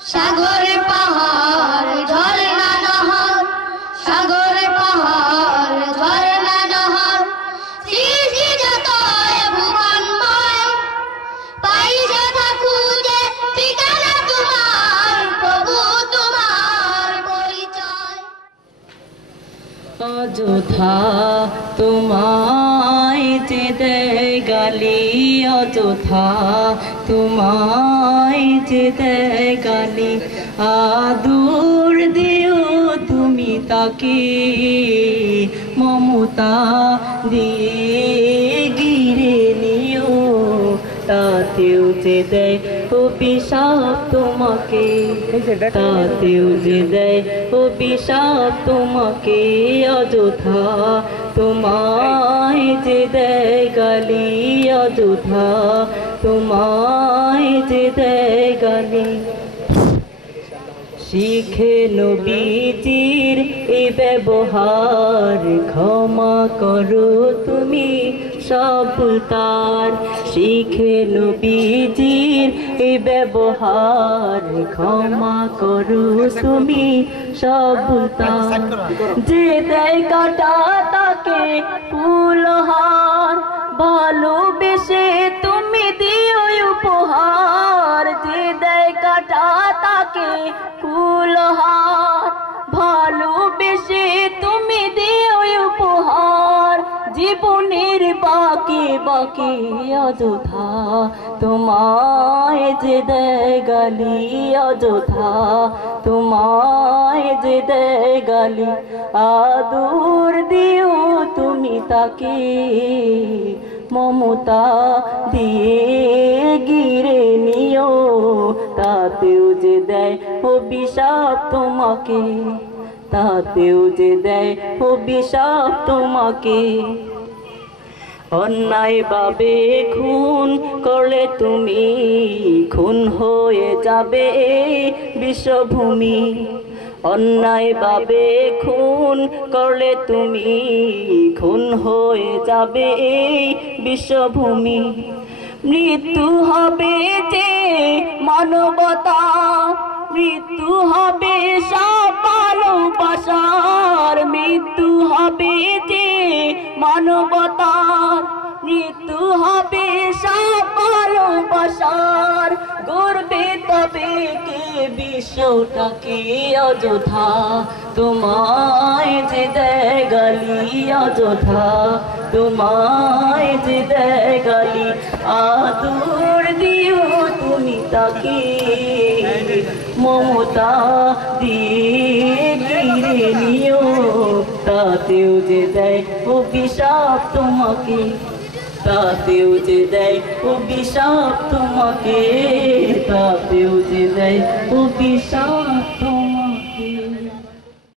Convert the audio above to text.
সাগরে পাহাড় ঝরনা নহর, সাগরে পাহাড় ঝরনা নহর, সৃষ্টি যতই ভুবনময়, পাইছে খুঁজে ঠিকানা তোমার, প্রভু তোমার পরিচয়। অযথা তোমায় যেতে গালি, অযথা তোমায় যেতে গালি, আদর দিও তুমি তাকে, মমতা দিয়ে গিরে নিও, তাতেও যে দেয় অভিশাপ তোমাকে, তাতেও যে দেয় অভিশাপ তোমাকে, অযথা তোমায় যে দেয় গালি, অযথা তোমায় যে দেয় গালি। শিখে নবীজির এই ব্যবহার, ক্ষমা করো তুমি সব তার, শিখে নবীজির এই ব্যবহার, ক্ষমা করো তুমি সব তার, যে দেয় কাটা তাকে ফুলহার, ভালোবেসে তুমি দিও উপহার, যে দেয় কাটা তাকে ফুলহার, ভালোবেসে তুমি দিও উপহার, জীবনের বাকি বাকি অযথা তোমায় যে দেয় গালি, অযথা তোমায় যে দেয় গালি, আদর দিও তুমি তাকে, মমতা দিয়ে গিরে নিও, তাতেও যে দেয় অভিশাপ তোমাকে, তাতেও যে দেয় অভিশাপ তোমাকে। অন্যায় ভাবে খুন করলে তুমি, খুন হয়ে যাবে বিশ্বভূমি, অন্যায় ভাবে খুন করলে তুমি, খুন হয়ে যাবে বিশ্বভূমি, মৃত্যু হবে যে মানবতা, মৃত্যু হবে সব ভালোবাসার, মৃত্যু হবে যে মানবতার, মৃত্যু হবে সব ভালোবাসার, গর্বে তবে কে বিশ্বটাকে, অযথা তোমায় যে দেয় গালি, অযথা তোমায় যে দেয় গালি, আদর দিও তুমি তাকে, মমতা দিয়ে ঘিরে নিও, তাতেও যে দেয় অভিশাপ তোমাকে, তাতেও যে দেয় অভিশাপ তোমাকে, তাতেও যে দেয় অভিশাপ।